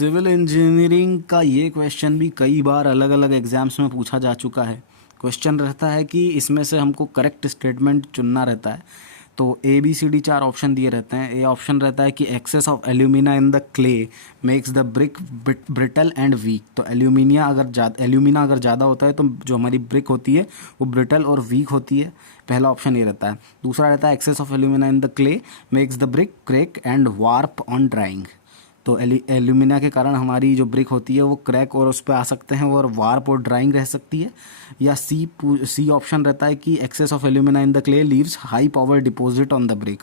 Civil engineering का ये question भी कई बार अलग अलग एग्जाम्स में पूछा जा चुका है। क्वेश्चन रहता है कि इसमें से हमको करेक्ट स्टेटमेंट चुनना रहता है। तो A B C D 4 option दिए रहते हैं। ए ऑप्शन रहता है कि excess of alumina in the clay makes the brick brittle and weak. तो एल्यूमिना अगर ज़्यादा होता है तो जो हमारी ब्रिक होती है वो ब्रिटल और वीक होती है। पहला ऑप्शन ये रहता है। दूसरा रहता है excess of alumina in the clay makes the brick crack and warp on drying. तो एल्यूमिना के कारण हमारी जो ब्रिक होती है वो क्रैक और उस पर आ सकते हैं और वार्प और ड्राइंग रह सकती है। या सी ऑप्शन रहता है कि excess of alumina in the clay leaves high power deposit on the brick.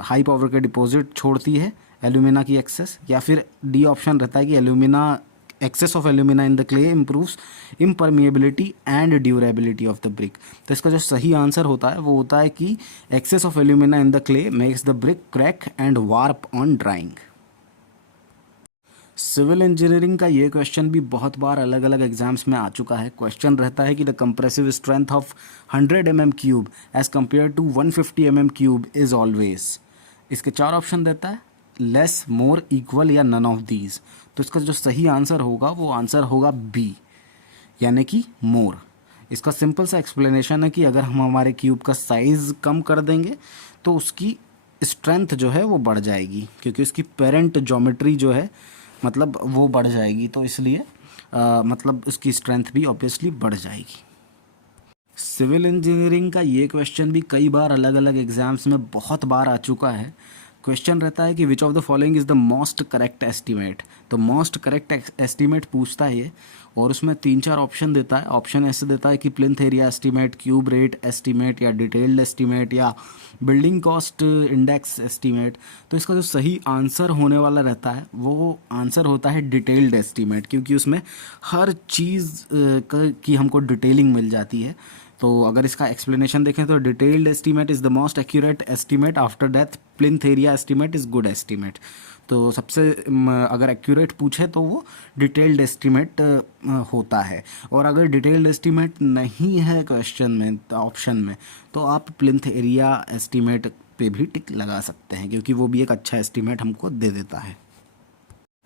High power के डिपॉजिट छोड़ती है एल्यूमिना की एक्सेस। या फिर डी ऑप्शन रहता है कि excess of alumina in the clay improves impermeability and durability of the brick. तो इसका जो सही आंसर होता है वो होता है कि excess of alumina in the clay makes the brick crack and warp on drying. Civil engineering का ये क्वेश्चन भी बहुत बार अलग अलग एग्जाम्स में आ चुका है। क्वेश्चन रहता है कि the compressive strength of 100 mm cube as compare to 150 mm cube is always. इसके 4 ऑप्शन देता है, लेस, मोर, इक्वल या नन ऑफ दीज। तो इसका जो सही आंसर होगा वो आंसर होगा बी, यानी कि मोर। इसका सिंपल सा एक्सप्लेनेशन है कि अगर हम हमारे क्यूब का साइज़ कम कर देंगे तो उसकी स्ट्रेंथ जो है वो बढ़ जाएगी, क्योंकि उसकी पेरेंट ज्योमेट्री जो है मतलब वो बढ़ जाएगी। तो इसलिए मतलब उसकी स्ट्रेंथ भी ऑब्वियसली बढ़ जाएगी। सिविल इंजीनियरिंग का ये क्वेश्चन भी कई बार अलग अलग एग्जाम्स में बहुत बार आ चुका है। क्वेश्चन रहता है कि which of the following is the most correct estimate. तो मोस्ट करेक्ट एस्टीमेट पूछता है ये, और उसमें 3-4 ऑप्शन देता है। ऑप्शन ऐसे देता है कि plinth area estimate, cube rate estimate, या डिटेल्ड एस्टीमेट, या बिल्डिंग कॉस्ट इंडेक्स एस्टीमेट। तो इसका जो सही आंसर होने वाला रहता है वो आंसर होता है डिटेल्ड एस्टीमेट, क्योंकि उसमें हर चीज़ की हमको डिटेलिंग मिल जाती है। तो अगर इसका एक्सप्लेनेशन देखें तो detailed estimate is the most accurate estimate, after that plinth area estimate is good estimate. तो सबसे अगर एक्यूरेट पूछे तो वो डिटेल्ड एस्टीमेट होता है। और अगर डिटेल्ड एस्टीमेट नहीं है क्वेश्चन में ऑप्शन में, तो आप प्लिंथ एरिया एस्टीमेट पे भी टिक लगा सकते हैं, क्योंकि वो भी एक अच्छा एस्टीमेट हमको दे देता है।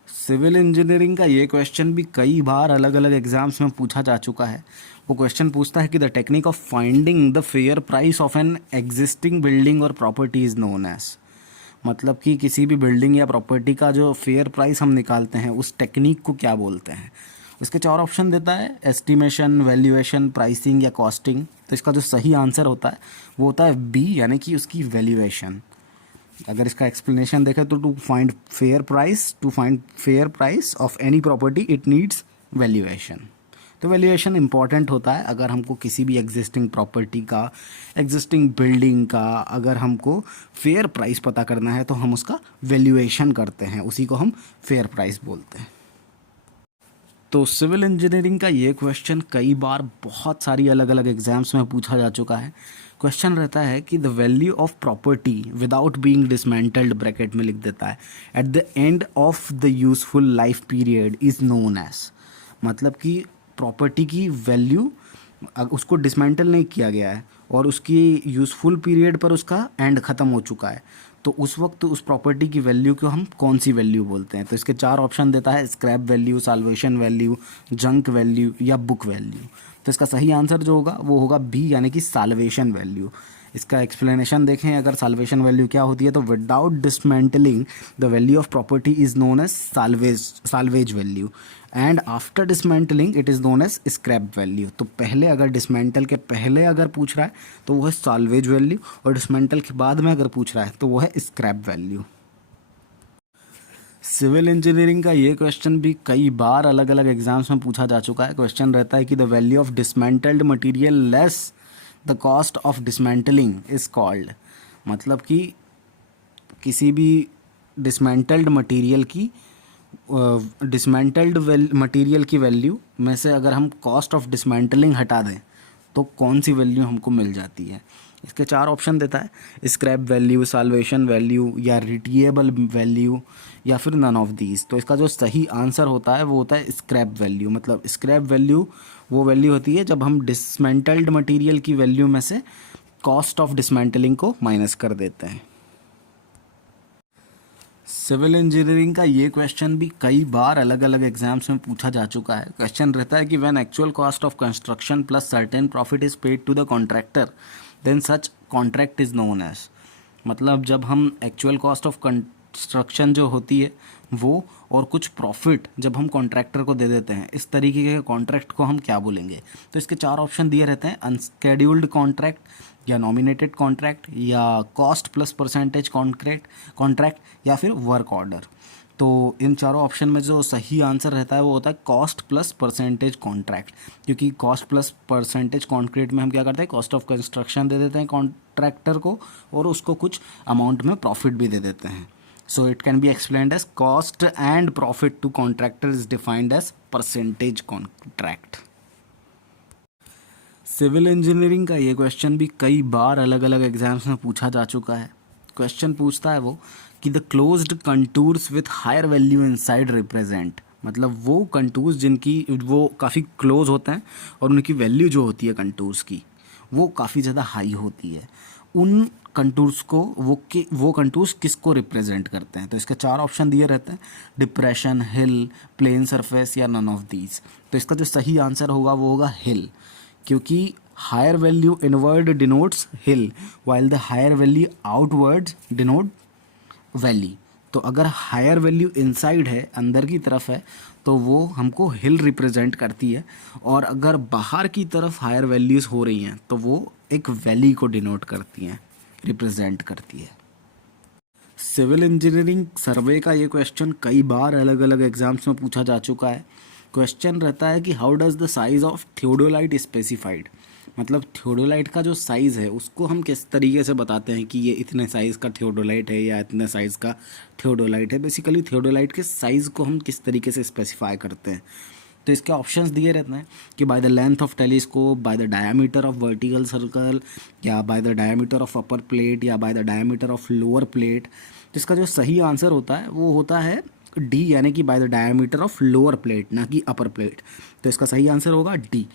सिविल इंजीनियरिंग का ये क्वेश्चन भी कई बार अलग अलग एग्जाम्स में पूछा जा चुका है। वो क्वेश्चन पूछता है कि the technique of finding the fair price of an existing building और प्रॉपर्टी इज़ नोन एज। मतलब कि किसी भी बिल्डिंग या प्रॉपर्टी का जो फेयर प्राइस हम निकालते हैं उस टेक्निक को क्या बोलते हैं। उसके 4 ऑप्शन देता है, एस्टिमेशन, वैल्यूएशन, प्राइसिंग या कॉस्टिंग। तो इसका जो सही आंसर होता है वो होता है बी, यानी कि उसकी वैल्यूएशन। अगर इसका एक्सप्लेनेशन देखें तो to find fair price of any property it needs valuation. तो वैल्यूएशन इंपॉर्टेंट होता है अगर हमको किसी भी एग्जिस्टिंग प्रॉपर्टी का, एग्जिस्टिंग बिल्डिंग का अगर हमको फेयर प्राइस पता करना है तो हम उसका वैल्यूएशन करते हैं, उसी को हम फेयर प्राइस बोलते हैं। तो सिविल इंजीनियरिंग का ये क्वेश्चन कई बार बहुत सारी अलग अलग एग्जाम्स में पूछा जा चुका है। क्वेश्चन रहता है कि the value of property without being dismantled, bracket में लिख देता है, at the end of the useful life period is known as. मतलब कि प्रॉपर्टी की वैल्यू उसको डिसमेंटल नहीं किया गया है और उसकी यूज़फुल पीरियड पर उसका एंड ख़त्म हो चुका है, तो उस वक्त उस प्रॉपर्टी की वैल्यू को हम कौन सी वैल्यू बोलते हैं। तो इसके 4 ऑप्शन देता है, scrap value, salvation value, junk value या बुक वैल्यू। तो इसका सही आंसर जो होगा वो होगा बी, यानी कि साल्वेशन वैल्यू। इसका एक्सप्लेनेशन देखें, अगर साल्वेशन वैल्यू क्या होती है तो without dismantling the value of property is known as salvage value, and after dismantling it is known as scrap value. तो पहले अगर डिसमेंटल के पहले अगर पूछ रहा है तो वो है साल्वेज वैल्यू, और डिसमेंटल के बाद में अगर पूछ रहा है तो वो है स्क्रैप वैल्यू। सिविल इंजीनियरिंग का ये क्वेश्चन भी कई बार अलग अलग एग्जाम्स में पूछा जा चुका है। क्वेश्चन रहता है कि the value of dismantled material less the cost of dismantling is called. मतलब कि किसी भी डिसमेंटल्ड मटीरियल की वैल्यू में से अगर हम कॉस्ट ऑफ डिसमेंटलिंग हटा दें तो कौन सी वैल्यू हमको मिल जाती है। इसके 4 ऑप्शन देता है, स्क्रैप वैल्यू, साल्वेशन वैल्यू या रिटिएबल वैल्यू या फिर नन ऑफ दीज। तो इसका जो सही आंसर होता है वो होता है स्क्रैप वैल्यू। मतलब स्क्रैप वैल्यू वो वैल्यू होती है जब हम डिसमेंटल्ड मटेरियल की वैल्यू में से कॉस्ट ऑफ डिसमेंटलिंग को माइनस कर देते हैं। सिविल इंजीनियरिंग का ये क्वेश्चन भी कई बार अलग अलग एग्जाम्स में पूछा जा चुका है। क्वेश्चन रहता है कि when actual cost of construction plus certain profit is paid to the contractor then such contract is known as. मतलब जब हम एक्चुअल कॉस्ट ऑफ कंस्ट्रक्शन जो होती है वो और कुछ प्रॉफिट जब हम कॉन्ट्रैक्टर को दे देते हैं, इस तरीके के कॉन्ट्रैक्ट को हम क्या बोलेंगे? तो इसके चार ऑप्शन दिए रहते हैं, अनस्केड्यूल्ड कॉन्ट्रैक्ट या नॉमिनेटेड कॉन्ट्रैक्ट या कॉस्ट प्लस परसेंटेज कॉन्ट्रैक्ट या फिर वर्क ऑर्डर। तो इन चारों ऑप्शन में जो सही आंसर रहता है वो होता है कॉस्ट प्लस परसेंटेज कॉन्ट्रैक्ट, क्योंकि कॉस्ट प्लस परसेंटेज कॉन्ट्रैक्ट में हम क्या करते हैं, कॉस्ट ऑफ कंस्ट्रक्शन दे देते हैं कॉन्ट्रैक्टर को और उसको कुछ अमाउंट में प्रॉफिट भी दे देते हैं। So it can be explained as cost and profit to contractor is defined as percentage contract. Civil engineering का ये क्वेश्चन भी कई बार अलग अलग एग्जाम्स में पूछा जा चुका है। क्वेश्चन पूछता है वो कि the closed contours with higher value inside represent, मतलब वो कंटूर्स जिनकी वो काफ़ी क्लोज होते हैं और उनकी वैल्यू जो होती है कंटूर्स की वो काफ़ी ज़्यादा हाई होती है, उन कंटूर्स को वो कंटूर्स किसको रिप्रेजेंट करते हैं? तो इसके चार ऑप्शन दिए रहते हैं, डिप्रेशन, हिल, प्लेन सरफेस या नन ऑफ दीज। तो इसका जो सही आंसर होगा वो होगा हिल, क्योंकि higher value inward denotes hill while the higher value outwards denote valley. तो अगर हायर वैल्यू इनसाइड है, अंदर की तरफ है, तो वो हमको हिल रिप्रेजेंट करती है, और अगर बाहर की तरफ हायर वैल्यूज़ हो रही हैं तो वो एक वैली को डिनोट करती हैं, रिप्रेजेंट करती है। सिविल इंजीनियरिंग सर्वे का ये क्वेश्चन कई बार अलग अलग एग्जाम्स में पूछा जा चुका है। क्वेश्चन रहता है कि how does the size of theodolite specified, मतलब थियोडोलाइट का जो साइज़ है उसको हम किस तरीके से बताते हैं कि ये इतने साइज़ का थियोडोलाइट है या इतने साइज़ का थियोडोलाइट है। बेसिकली थियोडोलाइट के साइज़ को हम किस तरीके से स्पेसिफाई करते हैं? तो इसके ऑप्शंस दिए रहते हैं कि by the length of telescope, by the diameter of vertical circle, या by the diameter of upper plate, या by the diameter of lower plate. तो इसका जो सही आंसर होता है वो होता है डी, यानी कि by the diameter of lower plate, ना कि अपर प्लेट। तो इसका सही आंसर होगा डी।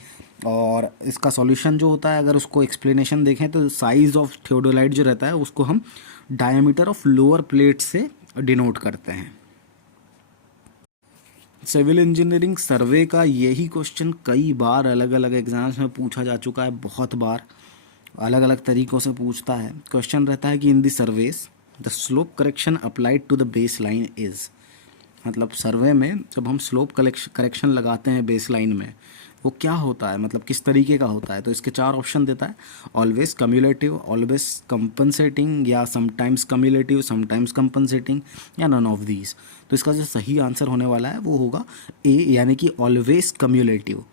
और इसका सॉल्यूशन जो होता है, अगर उसको एक्सप्लेनेशन देखें तो साइज़ ऑफ थियोडोलाइट जो रहता है उसको हम डायमीटर ऑफ लोअर प्लेट से डिनोट करते हैं। सिविल इंजीनियरिंग सर्वे का यही क्वेश्चन कई बार अलग अलग एग्जाम्स में पूछा जा चुका है, बहुत बार अलग अलग तरीक़ों से पूछता है। क्वेश्चन रहता है कि in the surveys the slope correction applied to the base line is, मतलब सर्वे में जब हम स्लोप करेक्शन लगाते हैं बेस लाइन में वो क्या होता है, मतलब किस तरीके का होता है? तो इसके चार ऑप्शन देता है, ऑलवेज कम्युलेटिव, ऑलवेज कंपनसेटिंग, या समटाइम्स कम्युलेटिव, समटाइम्स कंपनसेटिंग, या नन ऑफ दीज। तो इसका जो सही आंसर होने वाला है वो होगा ए, यानी कि ऑलवेज कम्युलेटिव।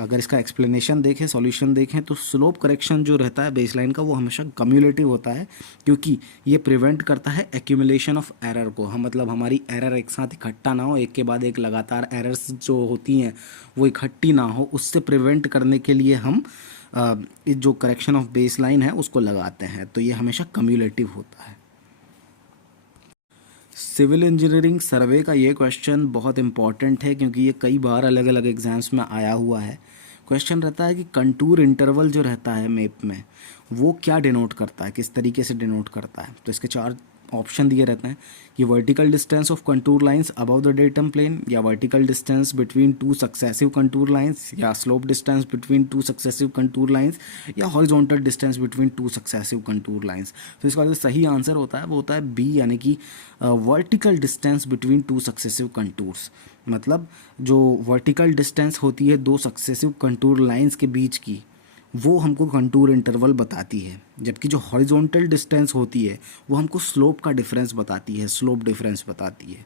अगर इसका एक्सप्लेनेशन देखें, सॉल्यूशन देखें, तो स्लोप करेक्शन जो रहता है बेसलाइन का वो हमेशा कम्युलेटिव होता है, क्योंकि ये प्रिवेंट करता है एक्यूमुलेशन ऑफ एरर को। हम मतलब हमारी एरर एक साथ इकट्ठा ना हो, एक के बाद एक लगातार एरर्स जो होती हैं वो इकट्ठी ना हो, उससे प्रिवेंट करने के लिए हम इस जो करेक्शन ऑफ बेसलाइन है उसको लगाते हैं। तो ये हमेशा कम्युलेटिव होता है। सिविल इंजीनियरिंग सर्वे का ये क्वेश्चन बहुत इंपॉर्टेंट है, क्योंकि ये कई बार अलग अलग एग्जाम्स में आया हुआ है। क्वेश्चन रहता है कि कंटूर इंटरवल जो रहता है मैप में वो क्या डिनोट करता है, किस तरीके से डिनोट करता है? तो इसके चार ऑप्शन दिए रहते हैं कि vertical distance of contour lines above the datum plane, या vertical distance between two successive contour lines, या slope distance between two successive contour lines, या horizontal distance between two successive contour lines. तो इसका जो सही आंसर होता है वो होता है बी, यानी कि vertical distance between two successive contours. मतलब जो वर्टिकल डिस्टेंस होती है दो सक्सेसिव कंटूर लाइंस के बीच की, वो हमको कंटूर इंटरवल बताती है, जबकि जो हॉरिजॉन्टल डिस्टेंस होती है वो हमको स्लोप का डिफरेंस बताती है, स्लोप डिफरेंस बताती है।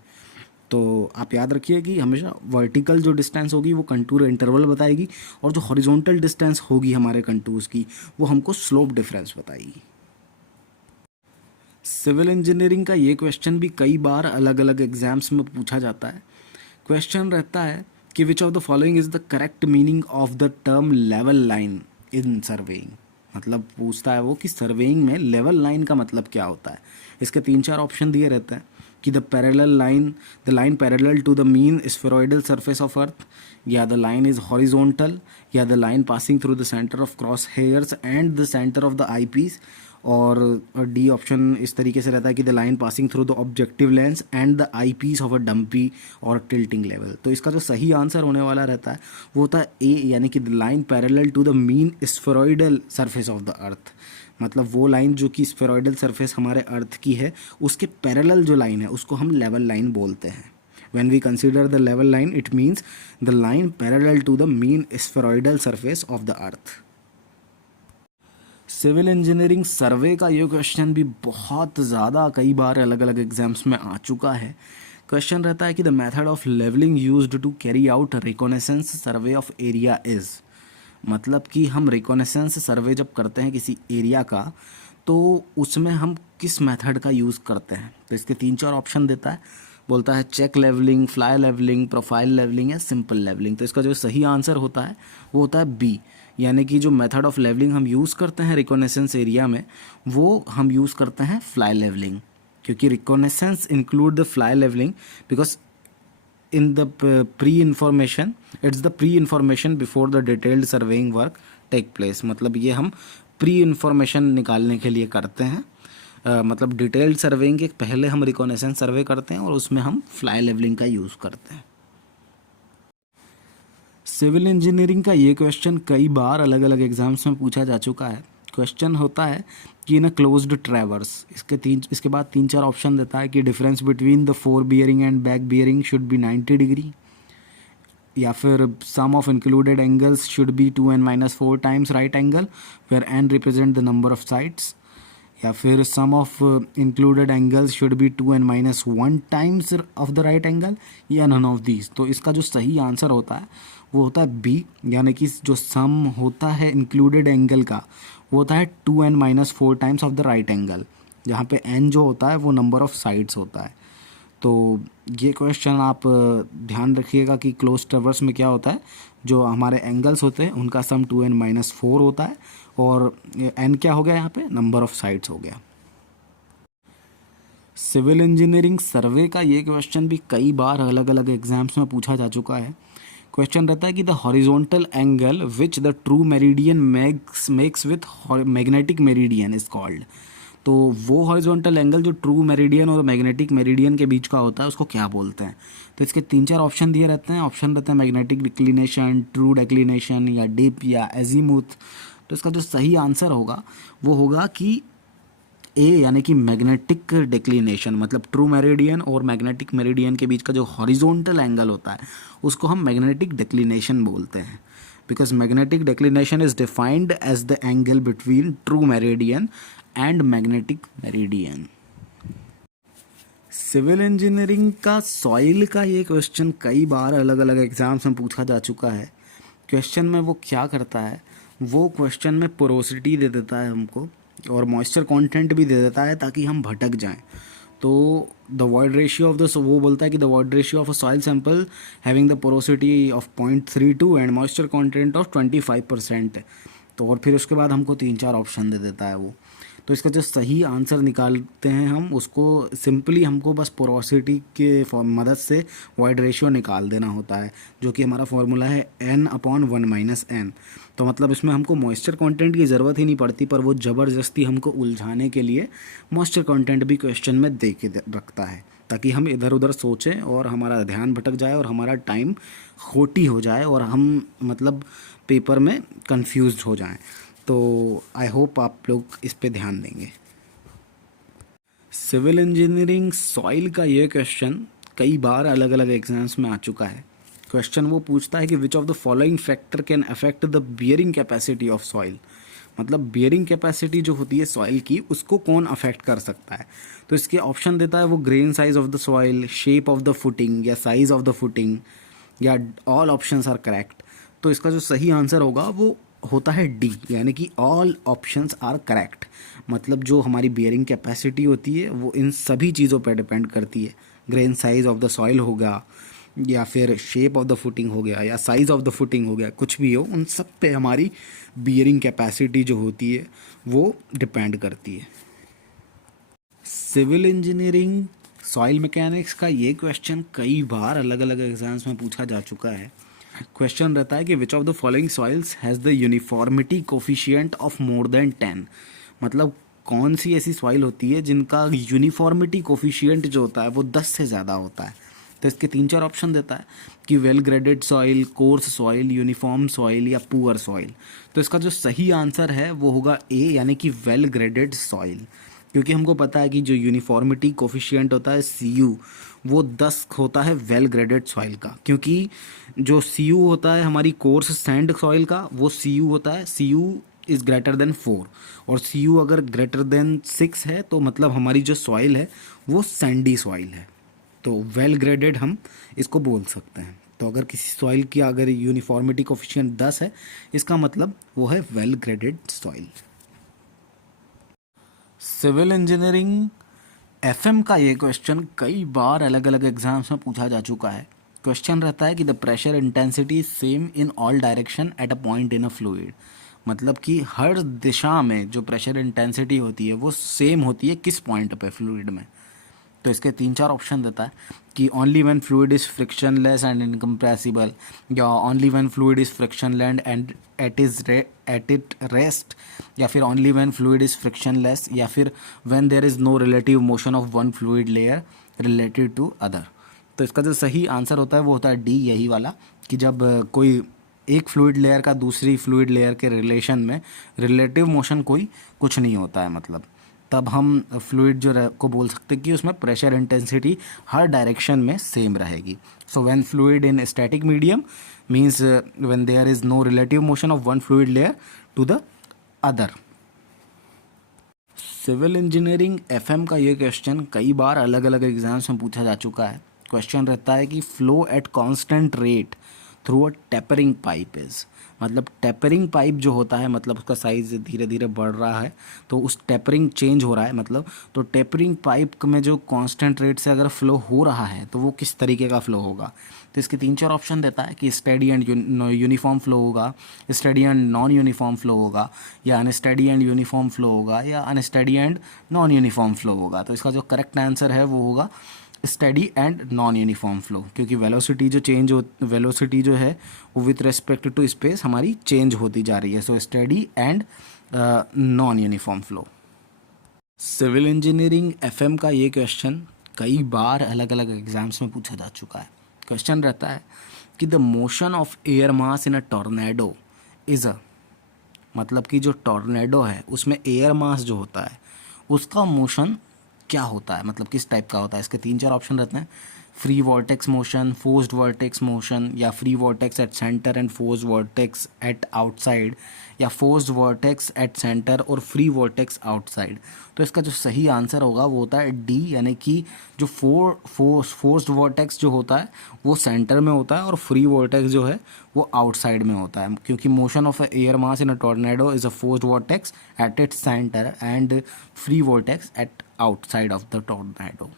तो आप याद रखिए कि हमेशा वर्टिकल जो डिस्टेंस होगी वो कंटूर इंटरवल बताएगी, और जो हॉरिजॉन्टल डिस्टेंस होगी हमारे कंटूर्स की वो हमको स्लोप डिफरेंस बताएगी। सिविल इंजीनियरिंग का ये क्वेश्चन भी कई बार अलग अलग एग्जाम्स में पूछा जाता है। क्वेश्चन रहता है कि which of the following is the correct meaning of the term level line in surveying, मतलब पूछता है वो कि सर्वेइंग में लेवल लाइन का मतलब क्या होता है। इसके तीन चार ऑप्शन दिए रहते हैं कि the line parallel to the mean spheroidal surface of earth, या द लाइन इज हॉरिजॉन्टल, या the line passing through the centre of cross hairs and the centre of the eyepiece, और D option इस तरीके से रहता है कि the line passing through the objective lens and the eyepiece of a dumpy और tilting level. तो इसका जो सही आंसर होने वाला रहता है वो होता है ए, यानी कि the line parallel to the mean spheroidal surface of the earth. मतलब वो लाइन जो कि स्फेरॉइडल सरफेस हमारे अर्थ की है उसके पैरेलल जो लाइन है उसको हम लेवल लाइन बोलते हैं। When we consider the level line, it means the line parallel to the mean spheroidal surface of the earth. Civil engineering survey का ये क्वेश्चन भी बहुत ज़्यादा कई बार अलग अलग एग्जाम्स में आ चुका है। क्वेश्चन रहता है कि the method of levelling used to carry out reconnaissance survey of area is. मतलब कि हम रिकॉनेसेंस सर्वे जब करते हैं किसी एरिया का तो उसमें हम किस मेथड का यूज़ करते हैं। तो इसके 3-4 ऑप्शन देता है, बोलता है check levelling, fly levelling, profile levelling या सिंपल लेवलिंग। तो इसका जो सही आंसर होता है वो होता है बी, यानी कि जो मेथड ऑफ लेवलिंग हम यूज़ करते हैं रिकॉनेसेंस एरिया में वो हम यूज़ करते हैं फ्लाई लेवलिंग, क्योंकि reconnaissance include the fly levelling because in the pre-information, it's the pre-information before the detailed surveying work take place। मतलब ये हम प्री इंफॉर्मेशन निकालने के लिए करते हैं, मतलब डिटेल्ड सर्वेइंग के पहले हम रिकॉनेसेंस सर्वे करते हैं और उसमें हम फ्लाई लेवलिंग का यूज़ करते हैं। सिविल इंजीनियरिंग का ये क्वेश्चन कई बार अलग अलग एग्जाम्स में पूछा जा चुका है। क्वेश्चन होता है कि इन अ क्लोज्ड ट्रैवर्स, इसके बाद 3-4 ऑप्शन देता है कि difference between the fore bearing and back bearing should be 90 degree, या फिर sum of included angles should be 2n-4 times right angle where n represent the number of sides, या फिर sum of included angles should be 2n-1 times of the right angle, या none of these. तो इसका जो सही answer होता है वो होता है बी, यानी कि जो सम होता है इंक्लूडेड एंगल का वो होता है 2n-4 times of the right angle, जहाँ पे n जो होता है वो नंबर ऑफ साइड्स होता है। तो ये क्वेश्चन आप ध्यान रखिएगा कि क्लोज ट्रैवर्स में क्या होता है, जो हमारे एंगल्स होते हैं उनका सम 2n-4 होता है और n क्या हो गया यहाँ पे, नंबर ऑफ साइड्स हो गया। सिविल इंजीनियरिंग सर्वे का ये क्वेश्चन भी कई बार अलग अलग एग्जाम्स में पूछा जा चुका है। क्वेश्चन रहता है कि the horizontal angle which the true meridian makes with magnetic meridian is called. तो वो हॉरिजॉन्टल एंगल जो ट्रू मेरिडियन और मैग्नेटिक मेरिडियन के बीच का होता है उसको क्या बोलते हैं। तो इसके 3-4 ऑप्शन दिए रहते हैं। ऑप्शन रहते हैं मैग्नेटिक डिक्लिनेशन, ट्रू डिक्लिनेशन या डिप या एजीमुथ। तो इसका जो सही आंसर होगा वो होगा कि ए, यानी कि मैग्नेटिक डिक्लिनेशन। मतलब ट्रू मेरिडियन और मैग्नेटिक मेरिडियन के बीच का जो हॉरिजॉन्टल एंगल होता है उसको हम मैग्नेटिक डिक्लिनेशन बोलते हैं, because magnetic declination is defined as the angle between true meridian and magnetic meridian. Civil engineering का सॉइल का ये क्वेश्चन कई बार अलग अलग एग्जाम्स में पूछा जा चुका है। क्वेश्चन में वो क्या करता है, वो क्वेश्चन में पोरोसिटी दे देता है हमको और मॉइस्चर कंटेंट भी दे देता है ताकि हम भटक जाएं। तो the void ratio of the, वो बोलता है कि the void ratio of a soil sample having the porosity of 0.32 and moisture content of 25%। तो और फिर उसके बाद हमको 3-4 ऑप्शन दे देता है वो। तो इसका जो सही आंसर निकालते हैं हम उसको सिंपली हमको बस पोरोसिटी के मदद से वॉइड रेशियो निकाल देना होता है, जो कि हमारा फॉर्मूला है n/1 - n। तो मतलब इसमें हमको मॉइस्चर कंटेंट की ज़रूरत ही नहीं पड़ती, पर वो ज़बरदस्ती हमको उलझाने के लिए मॉइस्चर कंटेंट भी क्वेश्चन में दे के रखता है ताकि हम इधर उधर सोचें और हमारा ध्यान भटक जाए और हमारा टाइम खोटी हो जाए और हम मतलब पेपर में कंफ्यूज्ड हो जाएं। तो आई होप आप लोग इस पे ध्यान देंगे। सिविल इंजीनियरिंग सॉइल का ये क्वेश्चन कई बार अलग अलग एग्जाम्स में आ चुका है। क्वेश्चन वो पूछता है कि which of the following factor can affect the bearing capacity of soil. मतलब बियरिंग कैपेसिटी जो होती है सॉइल की उसको कौन अफेक्ट कर सकता है। तो इसके ऑप्शन देता है वो grain size of the soil, shape of the footing या साइज ऑफ द फुटिंग, या ऑल ऑप्शंस आर करेक्ट। तो इसका जो सही आंसर होगा वो होता है डी, यानी कि ऑल ऑप्शंस आर करेक्ट। मतलब जो हमारी बियरिंग कैपेसिटी होती है वो इन सभी चीज़ों पर डिपेंड करती है। Grain size of the soil होगा या फिर शेप ऑफ द फुटिंग हो गया या साइज ऑफ द फुटिंग हो गया, कुछ भी हो उन सब पे हमारी बियरिंग कैपेसिटी जो होती है वो डिपेंड करती है। सिविल इंजीनियरिंग सॉइल मैकेनिक्स का ये क्वेश्चन कई बार अलग अलग एग्जाम्स में पूछा जा चुका है। क्वेश्चन रहता है कि which of the following soils has the uniformity coefficient of more than 10। मतलब कौन सी ऐसी सॉइल होती है जिनका यूनिफॉर्मिटी कोफिशिएंट जो होता है वो 10 से ज़्यादा होता है। तो इसके 3-4 ऑप्शन देता है कि well graded soil, course soil, uniform soil या पुअर सॉइल। तो इसका जो सही आंसर है वो होगा ए, यानी कि वेल ग्रेडेड सॉइल। क्योंकि हमको पता है कि जो यूनिफॉर्मिटी कोफिशिएंट होता है CU वो 10 होता है वेल ग्रेडेड सॉइल का। क्योंकि जो CU होता है हमारी कोर्स सैंड सॉइल का वो CU होता है, CU इज़ ग्रेटर देन 4, और CU अगर ग्रेटर देन 6 है तो मतलब हमारी जो सॉइल है वो सैंडी सॉइल है। तो वेल ग्रेडेड हम इसको बोल सकते हैं। तो अगर किसी सॉइल की अगर यूनिफॉर्मिटी कोफिशिएंट 10 है इसका मतलब वो है well graded soil. Civil engineering FM का ये क्वेश्चन कई बार अलग अलग एग्जाम्स में पूछा जा चुका है। क्वेश्चन रहता है कि the pressure intensity same in all direction at a point in a fluid. मतलब कि हर दिशा में जो प्रेशर इंटेंसिटी होती है वो सेम होती है किस पॉइंट पे फ्लूइड में। तो इसके 3-4 ऑप्शन देता है कि only when fluid is frictionless and incompressible, या only when fluid is frictionless and at it rest, या फिर only when fluid is frictionless, या फिर when there is no relative motion of one fluid layer related to other. तो इसका जो सही answer होता है वो होता है डी, यही वाला, कि जब कोई एक फ्लूइड लेयर का दूसरी फ्लूइड लेयर के रिलेशन में रिलेटिव मोशन कोई कुछ नहीं होता है, मतलब तब हम फ्लूइड को बोल सकते हैं कि उसमें प्रेशर इंटेंसिटी हर डायरेक्शन में सेम रहेगी। So when fluid in static medium means when there is no relative motion of one fluid layer to the other. Civil engineering FM का ये क्वेश्चन कई बार अलग अलग एग्जाम्स में पूछा जा चुका है। क्वेश्चन रहता है कि flow at constant rate through a tapering pipe is. मतलब टेपरिंग पाइप जो होता है मतलब उसका साइज़ धीरे धीरे बढ़ रहा है, तो उस टेपरिंग चेंज हो रहा है मतलब, तो टेपरिंग पाइप में जो कांस्टेंट रेट से अगर फ्लो हो रहा है तो वो किस तरीके का फ्लो होगा। तो इसके 3-4 ऑप्शन देता है कि स्टेडी एंड यूनिफॉर्म फ्लो होगा, steady and non uniform flow होगा, या अनस्टेडी एंड यूनिफॉर्म फ्लो होगा, या unsteady and non uniform flow होगा। तो इसका जो करेक्ट आंसर है वो होगा steady and non uniform flow, क्योंकि वेलोसिटी जो है वो विथ रेस्पेक्ट टू स्पेस हमारी चेंज होती जा रही है। So steady and non uniform flow. Civil engineering FM का ये क्वेश्चन कई बार अलग अलग एग्जाम्स में पूछा जा चुका है। क्वेश्चन रहता है कि the motion of air mass in a tornado is a, मतलब कि जो टॉर्नेडो है उसमें एयर मास जो होता है उसका मोशन क्या होता है, मतलब किस टाइप का होता है। इसके 3-4 ऑप्शन रहते हैं, free vortex motion, forced vortex motion, या free vortex at centre and forced vortex at outside, या फोर्स्ड वॉर्टेक्स एट सेंटर और फ्री वॉर्टेक्स आउटसाइड। तो इसका जो सही आंसर होगा वो होता है डी, यानी कि जो फोर्स्ड वॉर्टेक्स जो होता है वो सेंटर में होता है और फ्री वॉर्टेक्स जो है वो आउटसाइड में होता है, क्योंकि motion of air mass in a tornado is a forced vortex at its centre and free vortex at outside of the tornado.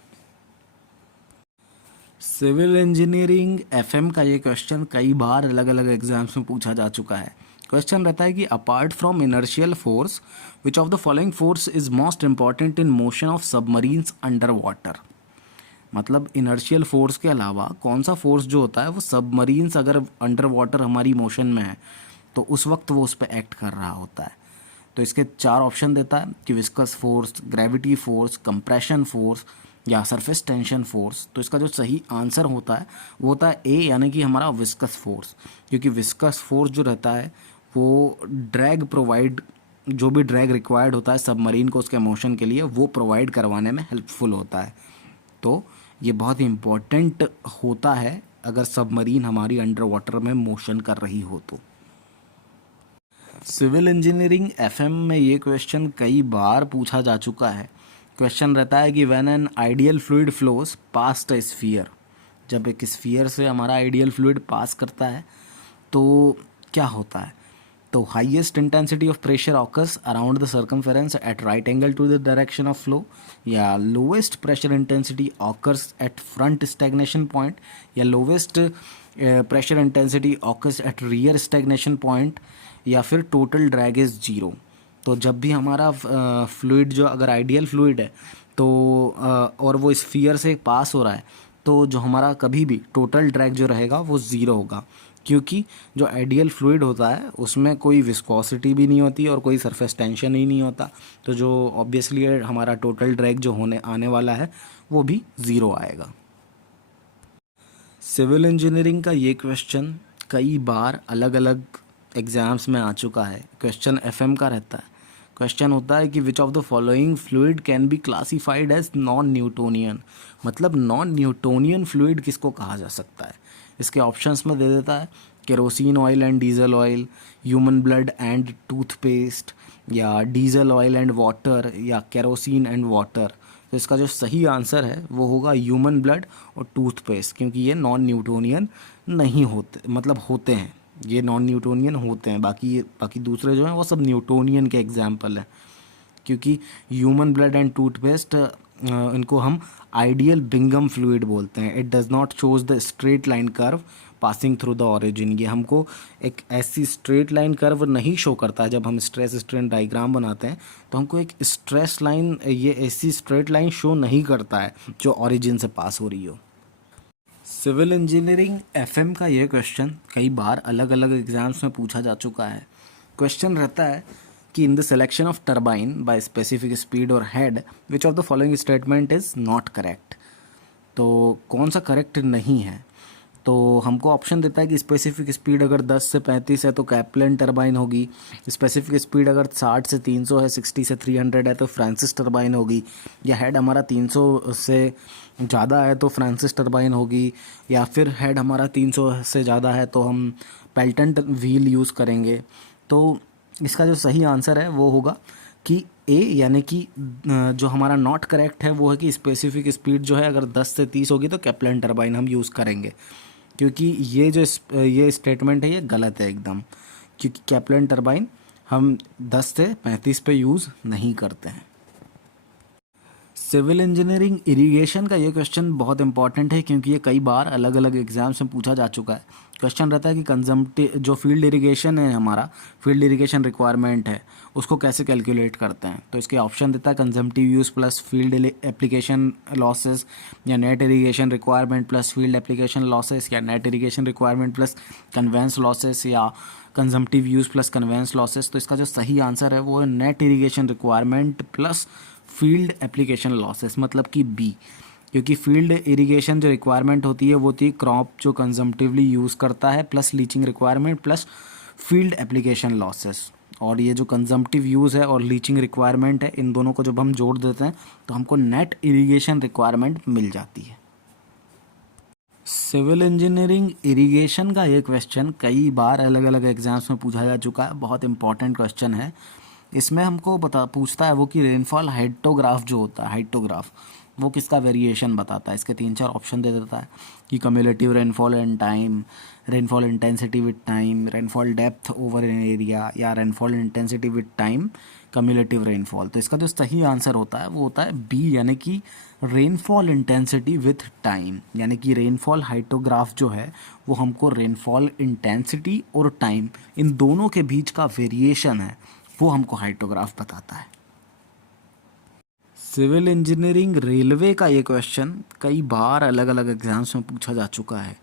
Civil engineering FM का ये क्वेश्चन कई बार अलग अलग एग्जाम्स में पूछा जा चुका है। क्वेश्चन रहता है कि apart from inertial force which of the following force is most important in motion of submarines under water. मतलब इनर्शियल फोर्स के अलावा कौन सा फोर्स जो होता है वो सबमरीन्स अगर अंडर वाटर हमारी मोशन में है तो उस वक्त वो उस पर एक्ट कर रहा होता है। तो इसके 4 ऑप्शन देता है कि viscous force, gravity force, compression force, या सरफेस टेंशन फोर्स। तो इसका जो सही आंसर होता है वो होता है ए, यानी कि हमारा विस्कस फोर्स, क्योंकि विस्कस फोर्स जो रहता है वो ड्रैग प्रोवाइड, जो भी ड्रैग रिक्वायर्ड होता है सबमरीन को उसके मोशन के लिए वो प्रोवाइड करवाने में हेल्पफुल होता है। तो ये बहुत ही इम्पोर्टेंट होता है अगर सबमरीन हमारी अंडर वाटर में मोशन कर रही हो तो। सिविल इंजीनियरिंग FM में ये क्वेश्चन कई बार पूछा जा चुका है। क्वेश्चन रहता है कि when an ideal fluid flows past a sphere, जब एक स्फीयर से हमारा आइडियल फ्लूइड पास करता है तो क्या होता है। तो highest intensity of pressure occurs around the circumference at right angle to the direction of flow, या lowest pressure intensity occurs at front stagnation point, या lowest pressure intensity occurs at rear stagnation point, या फिर total drag is 0। तो जब भी हमारा fluid जो अगर आइडियल फ्लूइड है तो और वो स्फीयर से पास हो रहा है तो जो हमारा कभी भी टोटल ड्रैग जो रहेगा वो 0 होगा, क्योंकि जो आइडियल फ्लूइड होता है उसमें कोई विस्कोसिटी भी नहीं होती और कोई सरफेस टेंशन ही नहीं होता, तो जो ऑब्वियसली हमारा टोटल ड्रैग जो होने आने वाला है वो भी ज़ीरो आएगा। सिविल इंजीनियरिंग का ये क्वेश्चन कई बार अलग अलग एग्ज़ाम्स में आ चुका है। क्वेश्चन एफएम का रहता है। क्वेश्चन होता है कि which of the following fluid can be classified as non Newtonian, मतलब नॉन न्यूटोनियन फ्लूइड किसको कहा जा सकता है। इसके ऑप्शंस में दे देता है kerosene oil and diesel oil, human blood and toothpaste, या डीजल ऑयल एंड वाटर, या केरोसिन एंड वाटर। तो इसका जो सही आंसर है वो होगा ह्यूमन ब्लड और टूथपेस्ट, क्योंकि ये नॉन न्यूटोनियन नहीं होते, मतलब होते हैं, ये नॉन न्यूटोनियन होते हैं। बाकी दूसरे जो हैं वो सब न्यूटोनियन के एग्जाम्पल हैं, क्योंकि ह्यूमन ब्लड एंड टूथपेस्ट इनको हम आइडियल बिंगम फ्लूइड बोलते हैं। It does not shows the straight line curve passing through the origin. ये हमको एक ऐसी स्ट्रेट लाइन कर्व नहीं शो करता है। जब हम स्ट्रेस स्ट्रेन डायग्राम बनाते हैं तो हमको एक स्ट्रेस लाइन, ये ऐसी स्ट्रेट लाइन शो नहीं करता है जो ऑरिजिन से पास हो रही हो। सिविल इंजीनियरिंग एफएम का ये क्वेश्चन कई बार अलग अलग एग्जाम्स में पूछा जा चुका है। क्वेश्चन रहता है कि in the selection of turbine by specific speed और head which of the following statement is not correct. तो कौन सा करेक्ट नहीं है, तो हमको ऑप्शन देता है कि स्पेसिफिक स्पीड अगर 10 से 35 है तो कैप्लन टरबाइन होगी, स्पेसिफिक स्पीड अगर 60 से 300 है, 60 से 300 है तो फ्रांसिस टरबाइन होगी, या हेड हमारा 300 से ज़्यादा है तो फ्रांसिस टरबाइन होगी, या फिर हेड हमारा 300 से ज़्यादा है तो हम पेल्टन व्हील यूज़ करेंगे। तो इसका जो सही आंसर है वो होगा कि ए, यानी कि जो हमारा नॉट करेक्ट है वो है कि स्पेसिफिक स्पीड जो है अगर 10 से 30 होगी तो कैप्लन टरबाइन हम यूज़ करेंगे, क्योंकि ये स्टेटमेंट है ये गलत है एकदम, क्योंकि कैप्लन टरबाइन हम 10 से 35 पे यूज़ नहीं करते हैं। सिविल इंजीनियरिंग इरिगेशन का ये क्वेश्चन बहुत इंपॉर्टेंट है, क्योंकि ये कई बार अलग अलग एग्जाम्स में पूछा जा चुका है। क्वेश्चन रहता है कि कंजम्पटिव जो फील्ड इरिगेशन है, हमारा फील्ड इरिगेशन रिक्वायरमेंट है, उसको कैसे कैलकुलेट करते हैं। तो इसके ऑप्शन देता है consumptive use plus field application losses, या net irrigation requirement plus field application losses, या net irrigation requirement plus conveyance losses, या consumptive use plus conveyance losses. तो इसका जो सही आंसर है वो है net irrigation requirement plus field application losses, मतलब कि बी, क्योंकि फील्ड इरिगेशन जो रिक्वायरमेंट होती है वो होती है क्रॉप जो कंजम्पटिवली यूज़ करता है plus leaching requirement plus field application losses. और ये जो कंजम्पटिव यूज़ है और लीचिंग रिक्वायरमेंट है, इन दोनों को जब हम जोड़ देते हैं तो हमको नेट इरिगेशन रिक्वायरमेंट मिल जाती है। सिविल इंजीनियरिंग इरिगेशन का ये क्वेश्चन कई बार अलग अलग एग्जाम्स में पूछा जा चुका है, बहुत इंपॉर्टेंट क्वेश्चन है। इसमें हमको पूछता है वो कि रेनफॉल हाइटोग्राफ जो होता है, हाइटोग्राफ वो किसका वेरिएशन बताता है। इसके 3-4 ऑप्शन दे देता है कि cumulative rainfall in time, rainfall intensity with time, rainfall depth over an area, या rainfall intensity with time cumulative rainfall. तो इसका जो सही आंसर होता है वो होता है बी, यानी कि रेनफॉल इंटेंसिटी विथ टाइम, यानी कि रेनफॉल हाइटोग्राफ जो है वो हमको रेनफॉल इंटेंसिटी और टाइम इन दोनों के बीच का वेरिएशन है वो हमको हाइटोग्राफ बताता है। सिविल इंजीनियरिंग रेलवे का ये क्वेश्चन कई बार अलग अलग एग्जाम्स में पूछा जा चुका है।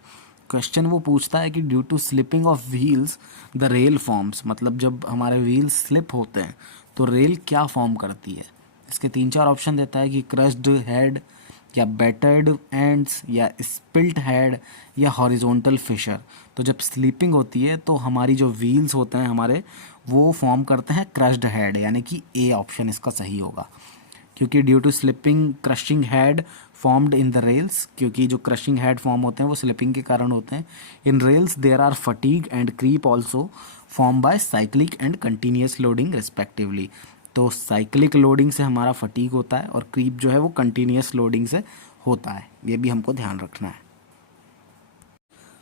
क्वेश्चन वो पूछता है कि due to slipping of wheels the rail forms, मतलब जब हमारे व्हील्स स्लिप होते हैं तो रेल क्या फॉर्म करती है। इसके 3-4 ऑप्शन देता है कि क्रश्ड हेड, या बैटर्ड एंड्स, या स्पिल्ट हेड, या हॉरिजॉन्टल फिशर। तो जब स्लीपिंग होती है तो हमारी जो व्हील्स होते हैं हमारे वो फॉर्म करते हैं क्रश्ड हेड, यानी कि ए ऑप्शन इसका सही होगा, क्योंकि due to slipping crushing head formed in the rails, क्योंकि जो क्रशिंग हेड फॉर्म होते हैं वो स्लिपिंग के कारण होते हैं। In rails there are fatigue and creep also form by cyclic and continuous loading respectively. तो साइक्लिक लोडिंग से हमारा फटीग होता है और क्रीप जो है वो कंटिन्यूस लोडिंग से होता है, ये भी हमको ध्यान रखना है।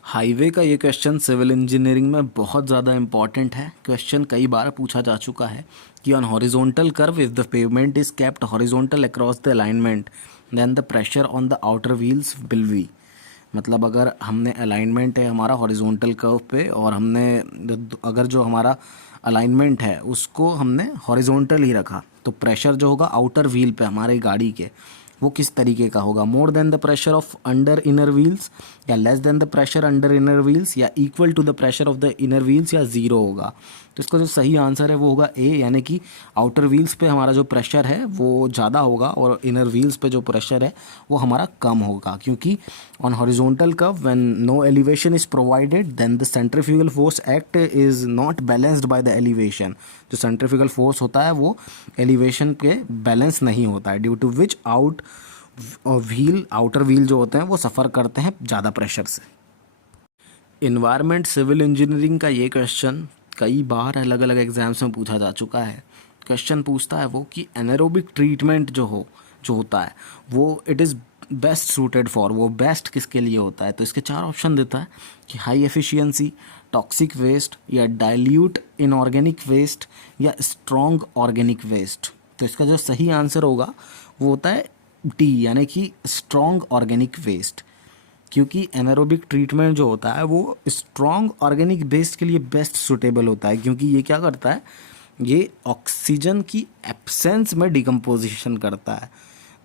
हाईवे का ये क्वेश्चन सिविल इंजीनियरिंग में बहुत ज़्यादा इंपॉर्टेंट है। क्वेश्चन कई बार पूछा जा चुका है कि on horizontal curve if the pavement is kept horizontal across the alignment then the pressure on the outer wheels will be, मतलब अगर हमने अलाइनमेंट है हमारा हॉरिजॉन्टल कर्व पे और हमने अगर जो हमारा अलाइनमेंट है उसको हमने हॉरिजॉन्टल ही रखा तो प्रेशर जो होगा आउटर व्हील पे हमारी गाड़ी के वो किस तरीके का होगा, more than the pressure of under inner wheels, या less than the pressure under inner wheels, या equal to the pressure of the inner wheels, या ज़ीरो होगा। तो इसका जो सही आंसर है वो होगा ए, यानी कि आउटर व्हील्स पे हमारा जो प्रेशर है वो ज़्यादा होगा और इनर व्हील्स पे जो प्रेशर है वो हमारा कम होगा, क्योंकि on horizontal curve when no elevation is provided then the centrifugal force act is not balanced by the elevation. जो सेंट्रीफ्यूगल फोर्स होता है वो एलिवेशन पे बैलेंस नहीं होता है, due to which outer wheel जो होते हैं वो सफ़र करते हैं ज़्यादा प्रेशर से। इन्वायरमेंट सिविल इंजीनियरिंग का ये क्वेश्चन कई बार अलग अलग एग्जाम्स में पूछा जा चुका है। क्वेश्चन पूछता है वो कि एनारोबिक ट्रीटमेंट जो होता है वो it is best suited for, वो बेस्ट किसके लिए होता है। तो इसके 4 ऑप्शन देता है कि हाई एफिशिएंसी, टॉक्सिक वेस्ट, या डाइल्यूट इनऑर्गेनिक वेस्ट, या स्ट्रॉन्ग ऑर्गेनिक वेस्ट। तो इसका जो सही आंसर होगा वो होता है डी, यानी कि स्ट्रॉन्ग ऑर्गेनिक वेस्ट, क्योंकि एनारोबिक ट्रीटमेंट जो होता है वो स्ट्रॉन्ग ऑर्गेनिक वेस्ट के लिए बेस्ट सूटेबल होता है, क्योंकि ये क्या करता है, ये ऑक्सीजन की एब्सेंस में डिकम्पोजिशन करता है।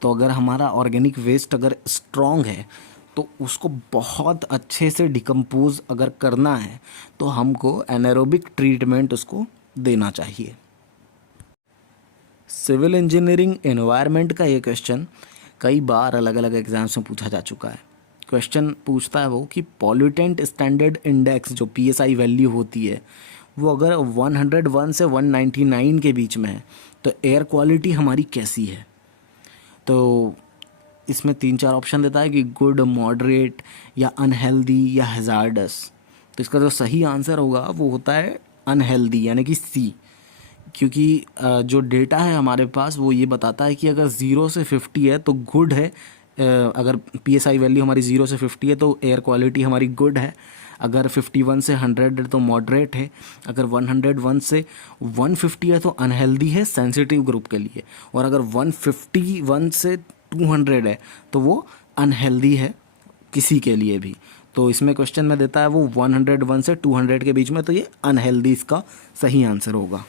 तो अगर हमारा ऑर्गेनिक वेस्ट अगर स्ट्रॉन्ग है तो उसको बहुत अच्छे से डिकम्पोज अगर करना है तो हमको एनारोबिक ट्रीटमेंट उसको देना चाहिए। सिविल इंजीनियरिंग एनवायरनमेंट का ये क्वेश्चन कई बार अलग अलग एग्जाम्स में पूछा जा चुका है। क्वेश्चन पूछता है वो कि पॉल्यूटेंट स्टैंडर्ड इंडेक्स जो PSI वैल्यू होती है वो अगर 101 से 199 के बीच में है तो एयर क्वालिटी हमारी कैसी है। तो इसमें 3-4 ऑप्शन देता है कि गुड, मॉडरेट, या अनहेल्दी, या हैज़ार्डस। तो इसका जो सही आंसर होगा वो होता है अनहेल्दी, यानी कि सी, क्योंकि जो डेटा है हमारे पास वो ये बताता है कि अगर 0 से 50 है तो गुड है, अगर PSI वैल्यू हमारी 0 से 50 है तो एयर क्वालिटी हमारी गुड है, अगर 51 से 100 है तो मॉडरेट है, अगर 101 से 150 है तो अनहेल्दी है सेंसिटिव ग्रुप के लिए, और अगर 151 से 200 है तो वो अनहेल्दी है किसी के लिए भी। तो इसमें क्वेश्चन में देता है वो 101 से 200 के बीच में, तो ये अनहेल्दी इसका सही आंसर होगा।